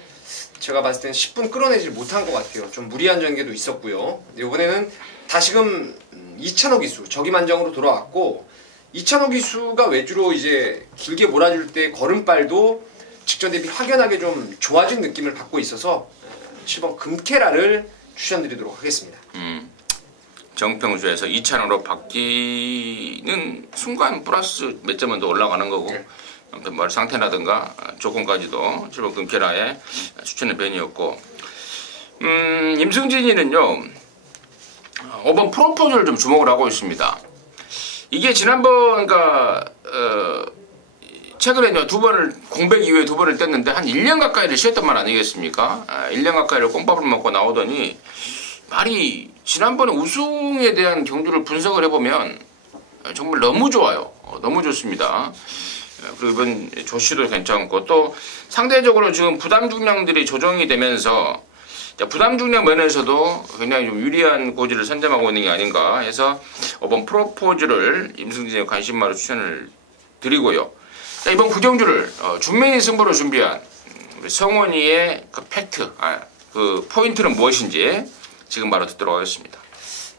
제가 봤을 때는 10분 끌어내질 못한 것 같아요. 좀 무리한 전개도 있었고요. 이번에는 다시금 이찬호 기수 저기만장으로 돌아왔고, 이찬호 기수가 외주로 이제 길게 몰아줄 때 걸음발도 직전 대비 확연하게 좀 좋아진 느낌을 받고 있어서 7번 금케라를 추천드리도록 하겠습니다. 정평수에서 이찬호로 바뀌는 순간 플러스 몇 점은 더 올라가는 거고, 네. 아무튼 뭐 상태라든가 조건까지도 7번 금케라의 추천의 변이었고, 임승진이는요 5번 프로포즈를 좀 주목을 하고 있습니다. 이게 지난번 그러니까 최근에 두 번을 공백 이후에 2번을 뗐는데 한 1년 가까이를 쉬었단 말 아니겠습니까? 1년 가까이를 꼼밥을 먹고 나오더니 말이 지난번에 우승에 대한 경주를 분석을 해보면 정말 너무 좋아요. 너무 좋습니다. 그리고 이번 조씨도 괜찮고, 또 상대적으로 지금 부담 중량들이 조정이 되면서 부담 중량 면에서도 굉장히 좀 유리한 고지를 선점하고 있는 게 아닌가 해서 5번 프로포즈를 임승진의 관심마로 추천을 드리고요. 이번 구경주를 준메인 승부로 준비한 우리 성원이의 그 팩트, 그 포인트는 무엇인지 지금 바로 듣도록 하겠습니다.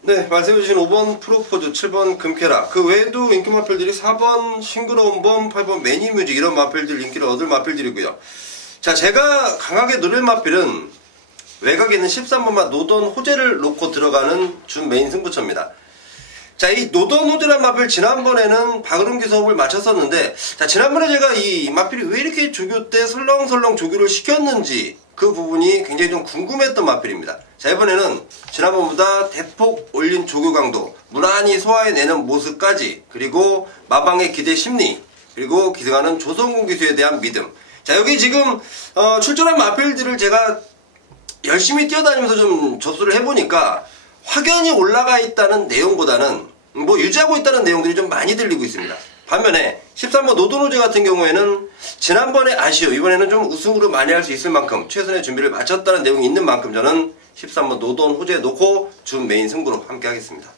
네, 말씀해주신 5번 프로포즈, 7번 금케라, 그 외에도 인기 마필들이 4번 싱그러운 범, 8번 매니뮤직, 이런 마필들 인기를 얻을 마필들이고요. 자, 제가 강하게 노릴 마필은 외곽에 있는 13번만 노던 호재를 놓고 들어가는 준 메인 승부처입니다. 자, 이 노던 호재란 마필 지난번에는 박으름 기수업을 마쳤었는데, 자, 지난번에 제가 이 마필이 왜 이렇게 조교 때 설렁설렁 조교를 시켰는지 그 부분이 굉장히 좀 궁금했던 마필입니다. 자, 이번에는 지난번보다 대폭 올린 조교 강도, 무난히 소화해내는 모습까지, 그리고 마방의 기대 심리, 그리고 기승하는 조성군 기수에 대한 믿음. 자, 여기 지금 출전한 마필들을 제가 열심히 뛰어다니면서 좀 접수를 해보니까 확연히 올라가 있다는 내용보다는 뭐 유지하고 있다는 내용들이 좀 많이 들리고 있습니다. 반면에 13번 노돈호재 같은 경우에는 지난번에 아쉬워 이번에는 좀 우승으로 많이 할 수 있을 만큼 최선의 준비를 마쳤다는 내용이 있는 만큼 저는 13번 노돈호재 놓고 준 메인 승부로 함께 하겠습니다.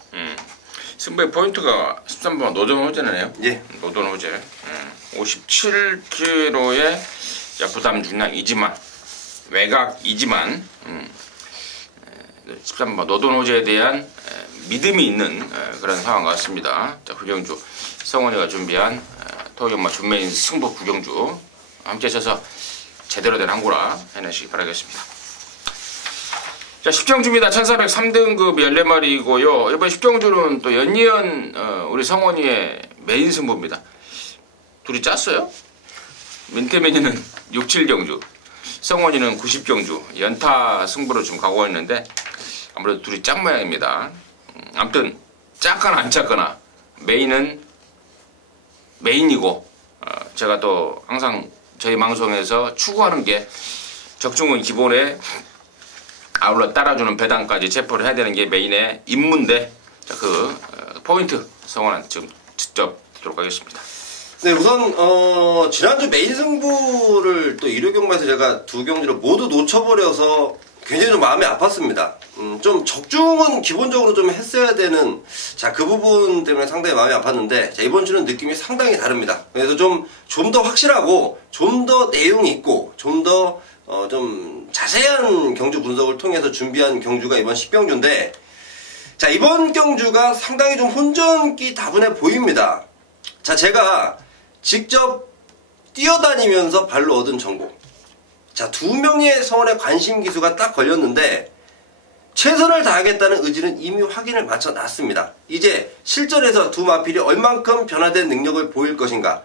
승부의 포인트가 13번 노돈호재네요. 예. 노돈호재 57kg의 부담 중량이지만 외곽이지만 13번 노돈호재에 대한 믿음이 있는 그런 상황 같습니다. 자, 구경주 성원이가 준비한 토요일마 준메인 승부 구경주 함께 하셔서 제대로 된 항구라 해내시기 바라겠습니다. 자, 10경주입니다. 1403등급 14마리이고요. 이번 10경주는 또 연이은 우리 성원이의 메인 승부입니다. 둘이 짰어요? 민태민이는 6, 7경주, 성원이는 90경주 연타 승부로 좀 가고 있는데 아무래도 둘이 짝 모양입니다. 아무튼 짰거나 안 짰거나 메인은 메인이고, 제가 또 항상 저희 방송에서 추구하는 게 적중은 기본에 아울러 따라주는 배당까지 체포를 해야 되는 게 메인의 임무인데, 자, 그 포인트 성원한 지금 직접 듣도록 하겠습니다. 네, 우선 지난주 메인 승부를 또 일요경마에서 제가 2경주를 모두 놓쳐버려서 굉장히 좀 마음이 아팠습니다. 좀 적중은 기본적으로 좀 했어야 되는, 자, 그 부분 때문에 상당히 마음이 아팠는데, 자, 이번 주는 느낌이 상당히 다릅니다. 그래서 좀 더 확실하고 좀 더 내용 있고 좀 더 좀 자세한 경주 분석을 통해서 준비한 경주가 이번 10경주인데, 자, 이번 경주가 상당히 좀 혼전기 다분해 보입니다. 자, 제가 직접 뛰어다니면서 발로 얻은 정보. 자, 2명의 성원의 관심 기수가 딱 걸렸는데, 최선을 다하겠다는 의지는 이미 확인을 마쳐놨습니다. 이제 실전에서 두 마필이 얼만큼 변화된 능력을 보일 것인가.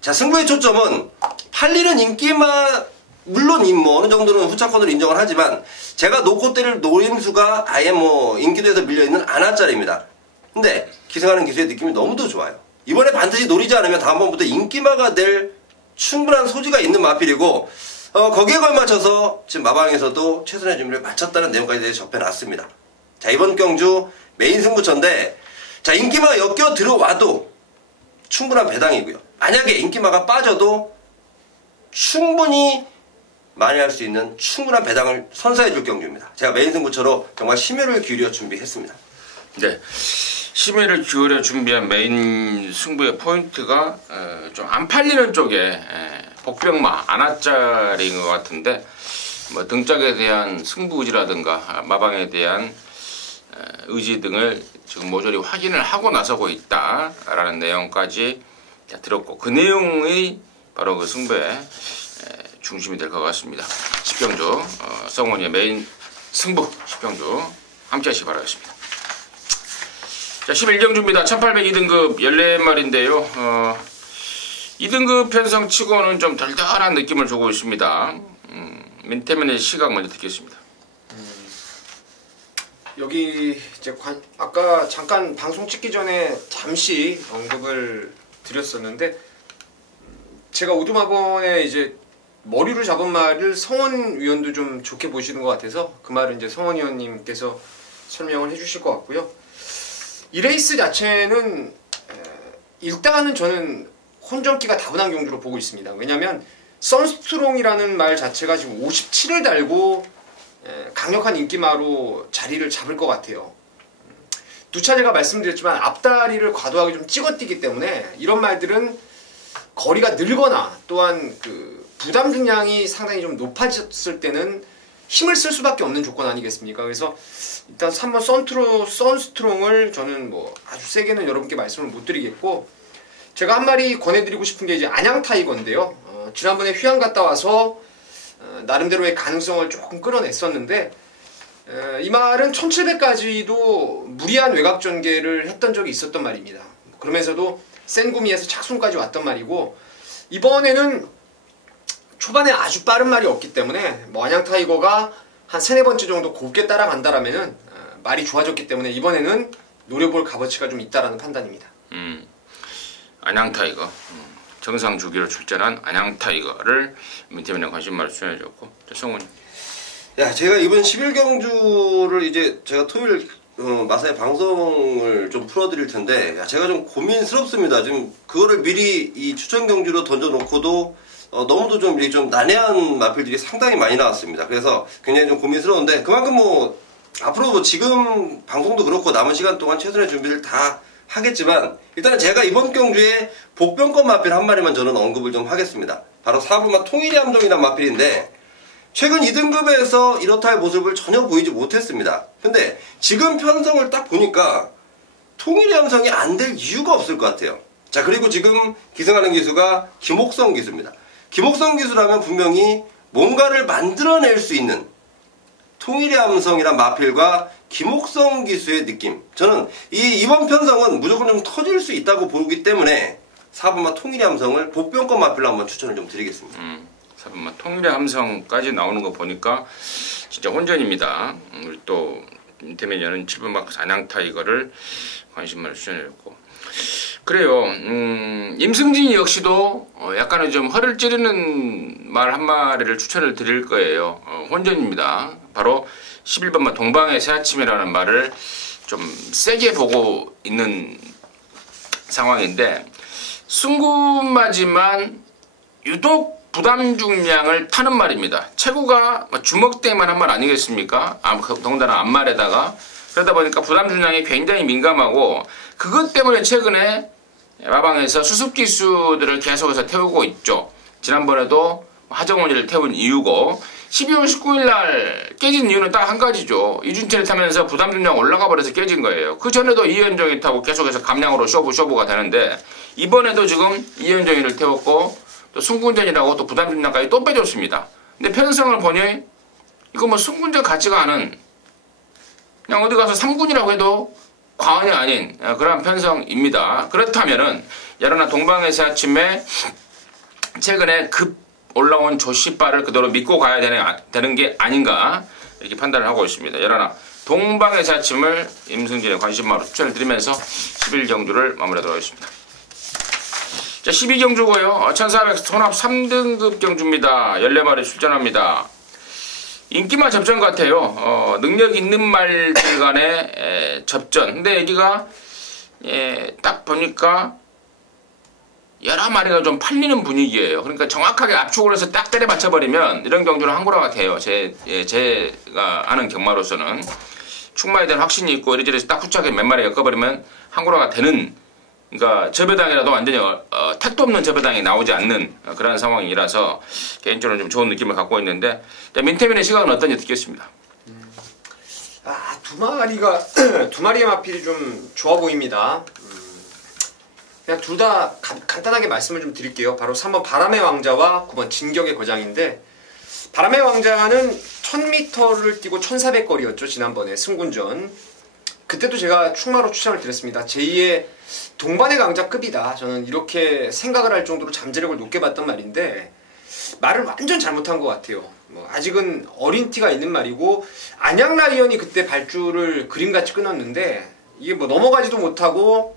자, 승부의 초점은 팔리는 인기만 물론 뭐 어느 정도는 후차권으로 인정을 하지만 제가 놓고 때릴 노림수가 아예 뭐 인기도에서 밀려있는 아나짜리입니다. 근데 기승하는 기수의 느낌이 너무도 좋아요. 이번에 반드시 노리지 않으면 다음번부터 인기마가 될 충분한 소지가 있는 마필이고 거기에 걸맞춰서 지금 마방에서도 최선의 준비를 마쳤다는 내용까지 대해서 접해놨습니다. 자, 이번 경주 메인 승부처인데 자, 인기마가 엮여 들어와도 충분한 배당이고요. 만약에 인기마가 빠져도 충분히 만회할 수 있는 충분한 배당을 선사해줄 경주입니다. 제가 메인 승부처로 정말 심혈을 기울여 준비했습니다. 네, 심혈을 기울여 준비한 메인 승부의 포인트가 좀 안 팔리는 쪽에 복병마 아나짜리인 것 같은데 뭐 등짝에 대한 승부 의지라든가 마방에 대한 의지 등을 지금 모조리 확인을 하고 나서고 있다라는 내용까지 들었고 그 내용이 바로 그 승부의 중심이 될 것 같습니다. 10경주 성원이의 메인 승부 10경주 함께 하시기 바라겠습니다. 자, 11경주입니다. 1802등급 14마리인데요. 2등급 편성치고는 좀 덜덜한 느낌을 주고 있습니다. 민태면의 시각 먼저 듣겠습니다. 여기 이제 아까 잠깐 방송 찍기 전에 잠시 언급을 드렸었는데 제가 오두마번에 이제 머리로 잡은 말을 성원 위원도 좀 좋게 보시는 것 같아서 그 말을 이제 성원 위원님께서 설명을 해주실 것 같고요. 이 레이스 자체는 일단은 저는 혼전기가 다분한 경주로 보고 있습니다. 왜냐하면 선스트롱이라는 말 자체가 지금 57을 달고 강력한 인기마로 자리를 잡을 것 같아요. 두 차례가 말씀드렸지만 앞다리를 과도하게 좀 찍어뛰기 때문에 이런 말들은 거리가 늘거나 또한 그 부담 중량이 상당히 좀 높아졌을 때는 힘을 쓸 수밖에 없는 조건 아니겠습니까? 그래서 일단 3번 선스트롱을 저는 뭐 아주 세게는 여러분께 말씀을 못 드리겠고 제가 한 마리 권해드리고 싶은 게 이제 안양타이거인데요. 지난번에 휘양 갔다 와서 나름대로의 가능성을 조금 끌어냈었는데 이 말은 1700까지도 무리한 외곽 전개를 했던 적이 있었던 말입니다. 그러면서도 센 구미에서 착순까지 왔던 말이고 이번에는 초반에 아주 빠른 말이 없기 때문에 뭐 안양타이거가 한 3-4번째 정도 곱게 따라간다라면은 말이 좋아졌기 때문에 이번에는 노려볼 값어치가 좀 있다라는 판단입니다. 안양타이거 정상 주기로 출전한 안양타이거를 민태면에 관심만을 추천해줬고 성훈이. 야, 제가 이번 11경주를 이제 제가 토요일 마사의 방송을 좀 풀어드릴 텐데 제가 좀 고민스럽습니다. 지금 그거를 미리 이 추천 경주로 던져놓고도 너무도 좀 난해한 마필들이 상당히 많이 나왔습니다. 그래서 굉장히 좀 고민스러운데 그만큼 뭐 앞으로 뭐 지금 방송도 그렇고 남은 시간 동안 최선의 준비를 다 하겠지만 일단 제가 이번 경주에 복병권 마필 한 마리만 저는 언급을 좀 하겠습니다. 바로 4분마 통일의 함정이란 마필인데 최근 2등급에서 이렇다 할 모습을 전혀 보이지 못했습니다. 근데 지금 편성을 딱 보니까 통일의 함성이 안 될 이유가 없을 것 같아요. 자, 그리고 지금 기승하는 기수가 김옥성 기수입니다. 김옥성 기수라면 분명히 뭔가를 만들어낼 수 있는 통일의 함성이란 마필과 김옥성 기수의 느낌. 저는 이번 편성은 무조건 좀 터질 수 있다고 보기 때문에 4분마 통일의 함성을 복병권 마필로 한번 추천을 좀 드리겠습니다. 4분마 통일의 함성까지 나오는 거 보니까 진짜 혼전입니다. 우리 또 민태면은 7분마 안양타이거를 관심만을 추천해줬고 그래요. 임승진이 역시도 약간은 좀 허를 찌르는 말 한 마리를 추천을 드릴 거예요. 혼전입니다. 바로 11번마 동방의 새아침이라는 말을 좀 세게 보고 있는 상황인데 순구마지만 유독 부담 중량을 타는 말입니다. 체구가 주먹대만 한 말 아니겠습니까? 더군다나 앞말에다가 그러다 보니까 부담 중량이 굉장히 민감하고 그것 때문에 최근에 마방에서 수습 기수들을 계속해서 태우고 있죠. 지난번에도 하정원이를 태운 이유고 12월 19일 날 깨진 이유는 딱 한 가지죠. 이준태를 타면서 부담 중량 올라가 버려서 깨진 거예요. 그 전에도 이현정이 타고 계속해서 감량으로 쇼부가 되는데 이번에도 지금 이현정이를 태웠고 또 순군전이라고 또 부담 중량까지 또 빼줬습니다. 근데 편성을 보니 이거 뭐 순군전 같지가 않은 그냥 어디 가서 3군이라고 해도 과언이 아닌 그런 편성입니다. 그렇다면은 여러나 동방에서 아침에 최근에 급 올라온 조씨바를 그대로 믿고 가야 되는 게 아닌가 이렇게 판단을 하고 있습니다. 여러나 동방에서 아침을 임승진의 관심마로 추천을 드리면서 11경주를 마무리하도록 하겠습니다. 자, 12경주고요. 1400 손합 3등급 경주입니다. 14마리 출전합니다. 인기만 접전 같아요. 능력 있는 말들 간의 접전. 근데 여기가 딱 보니까 여러 마리가 좀 팔리는 분위기예요. 그러니까 정확하게 압축을 해서 딱 때려 맞춰버리면 이런 경주는 항구라가 돼요. 제가 아는 경마로서는 충마에 대한 확신이 있고 이리저리 딱 후차게 몇 마리 엮어버리면 항구라가 되는, 그러니까 저배당이라도 완전히 택도 없는 저배당이 나오지 않는 그런 상황이라서 개인적으로 좀 좋은 느낌을 갖고 있는데, 민태민의 시각은 어떤지 듣겠습니다. 두 마리의 마필이 좀 좋아 보입니다. 그냥 둘 다 간단하게 말씀을 좀 드릴게요. 바로 3번 바람의 왕자와 9번 진격의 거장인데, 바람의 왕자는 1000m를 뛰고 1400거리였죠. 지난번에 승군전. 그때도 제가 충마로 추천을 드렸습니다. 제2의 동반의 강자급이다. 저는 이렇게 생각을 할 정도로 잠재력을 높게 봤던 말인데, 말을 완전 잘못한 것 같아요. 아직은 어린 티가 있는 말이고, 안양 라이언이 그때 발주를 그림같이 끊었는데 이게 넘어가지도 못하고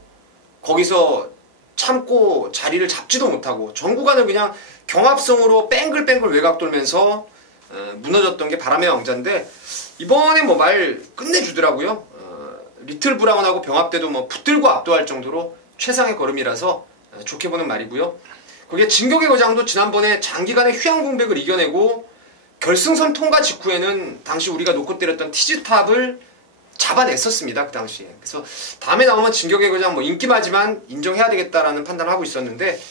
거기서 참고 자리를 잡지도 못하고 전 구간을 그냥 경합성으로 뺑글뺑글 외곽 돌면서 무너졌던 게 바람의 왕자인데, 이번에 말 끝내주더라고요. 리틀 브라운하고 병합 때도 붙들고 압도할 정도로 최상의 걸음이라서 좋게 보는 말이고요. 거기에 진격의 거장도 지난번에 장기간의 휴양 공백을 이겨내고 결승선 통과 직후에는 당시 우리가 놓고 때렸던 티즈탑을 잡아냈었습니다. 그 당시에. 그래서 다음에 나오면 진격의 거장 인기마지만 인정해야 되겠다라는 판단을 하고 있었는데,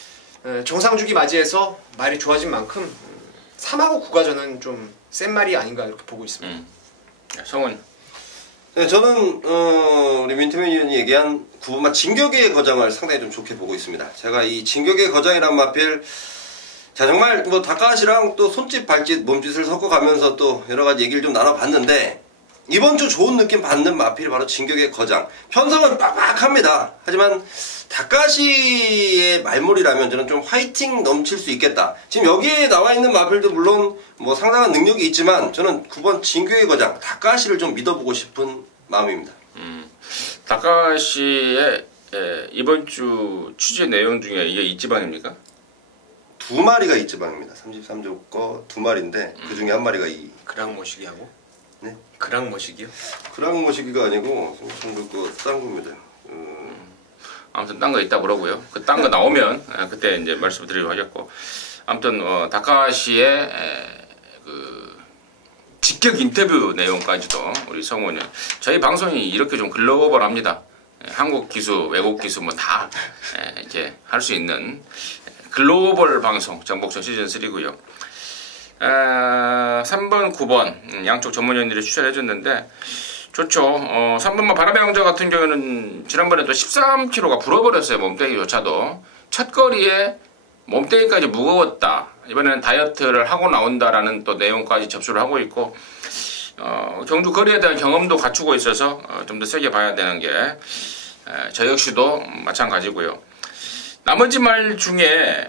정상주기 맞이해서 말이 좋아진 만큼 3하고 9가 저는 좀 센 말이 아닌가 이렇게 보고 있습니다. 성훈. 네, 저는 우리 민태민 의원이 얘기한 9번마 진격의 거장을 상당히 좀 좋게 보고 있습니다. 제가 이 진격의 거장이란 마필, 자 정말 다카시랑 또 손짓 발짓 몸짓을 섞어가면서 또 여러가지 얘기를 좀 나눠봤는데, 이번 주 좋은 느낌 받는 마필이 바로 진격의 거장. 편성은 빡빡합니다. 하지만 다카시의 말몰이라면 저는 좀 화이팅 넘칠 수 있겠다. 지금 여기에 나와 있는 마필도 물론 상당한 능력이 있지만 저는 9번 진격의 거장 다카시를 좀 믿어보고 싶은 마음입니다. 다카시의 이번 주 취재 내용 중에 이게 이지방입니까? 두 마리가 이지방입니다. 33조 거 두 마리인데 그 중에 한 마리가 이 그랑머시기하고? 네? 그랑머시기요? 그랑머시기가 아니고 딴 겁니다. 아무튼 딴 거 있다 그러고요. 그 딴 거 나오면 그때 이제 말씀드리도록 하겠고, 아무튼 다카시의 그 직격 인터뷰 내용까지도 우리 성훈이, 저희 방송이 이렇게 좀 글로벌합니다. 한국 기수, 외국 기수 다 이렇게 할 수 있는 글로벌 방송 정복전 시즌 3고요. 3번, 9번 양쪽 전문위원들이 추천해줬는데 좋죠. 3번만 바람의 왕자 같은 경우는 지난번에 또 13kg가 불어버렸어요. 몸뚱이조차도. 첫 거리에 몸뚱이까지 무거웠다. 이번에는 다이어트를 하고 나온다라는 또 내용까지 접수를 하고 있고, 경주 거리에 대한 경험도 갖추고 있어서 좀 더 세게 봐야 되는 게 저 역시도 마찬가지고요. 나머지 말 중에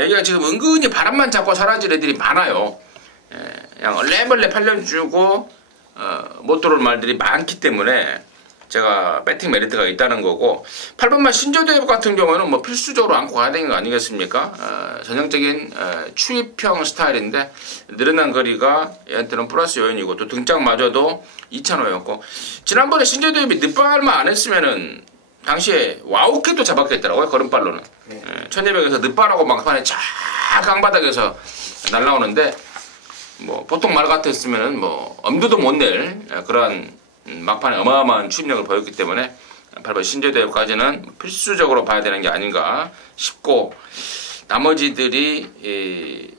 여기가 지금 은근히 바람만 잡고 사라질 애들이 많아요. 그냥 얼레벌레 8년 주고 못 들어올 말들이 많기 때문에 제가 배팅 메리트가 있다는 거고, 8번만 신조대회 같은 경우는 필수적으로 안고 가야 되는 거 아니겠습니까? 전형적인 추입형 스타일인데 늘어난 거리가 얘한테는 플러스 요인이고, 또 등짝마저도 2,500였고, 지난번에 신조대회비 늦발만 안 했으면은 당시에 와우캣도 잡았겠더라고요. 걸음발로는 1200에서 늦발하고 막판에 쫙 강바닥에서 날라오는데, 보통 말 같았으면은 엄두도 못 낼 그러한 막판에 어마어마한 추입력을 보였기 때문에 8번 신조대회까지는 필수적으로 봐야 되는 게 아닌가 싶고, 나머지들이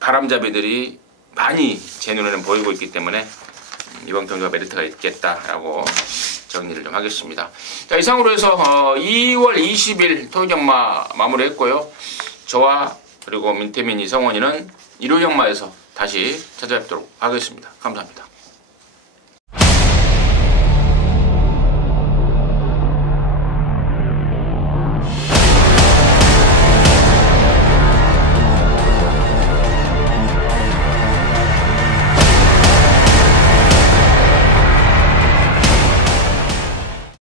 바람잡이들이 많이 제 눈에는 보이고 있기 때문에 이번 경기가 메리트가 있겠다라고 정리를 좀 하겠습니다. 자, 이상으로 해서 2월 20일 토요 경마 마무리했고요. 저와 그리고 민태민, 이성원이는 일요 경마에서 다시 찾아뵙도록 하겠습니다. 감사합니다.